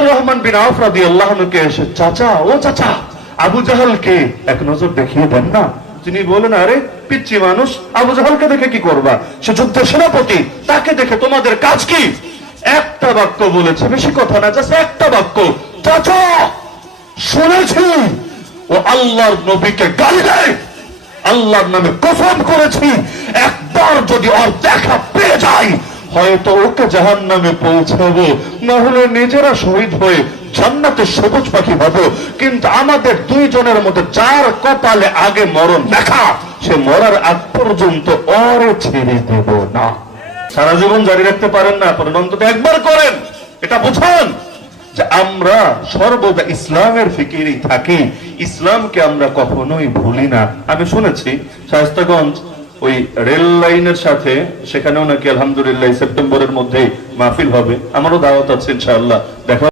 আব্দুর রহমান বিন আউফ রাদিয়াল্লাহু আনহুকে এসে, চাচা, ও চাচা, আবু জাহালকে এক নজর দেখিয়ে দেন না। তিনি বলেন, আরে পিচ্চি মানুষ, আবু জাহালকে দেখে কি করবা? সে যুদ্ধের সেনাপতি, তাকে দেখে তোমাদের কাজ কি? একটা বাক্য বলেছে, বেশি কথা না, জাস্ট একটা বাক্য, চাচা শুনেছি ও আল্লাহর নবীকে গালি দেয়, আল্লাহর নামে কসম করেছি একবার যদি ওর দেখা পেয়ে যাই হয়তো ওকে জাহান্নামে পৌঁছাবো, না হলে নিজেরা শহীদ হয়ে জান্নাতে সবুজ পাখি হবো। কিন্তু আমাদের দুইজনের মধ্যে যার কপালে আগে মরণ লেখা, সে মরার আগ পর্যন্ত ওর ছেড়ে দেব না। সারা জীবন জারি রাখতে পারেন না, আপনারা অন্তত একবার করেন, এটা বুঝুন যে আমরা সর্বদা ইসলামের ফিকিরেই থাকি, ইসলামকে আমরা কখনোই ভুলি না। আমি শুনেছি শায়েস্তাগঞ্জ ওই রেল লাইনের সাথে, সেখানেও নাকি আলহামদুলিল্লাহ সেপ্টেম্বরের মধ্যেই মাহফিল হবে, আমারও দাওয়াত আছে ইনশাআল্লাহ, দেখা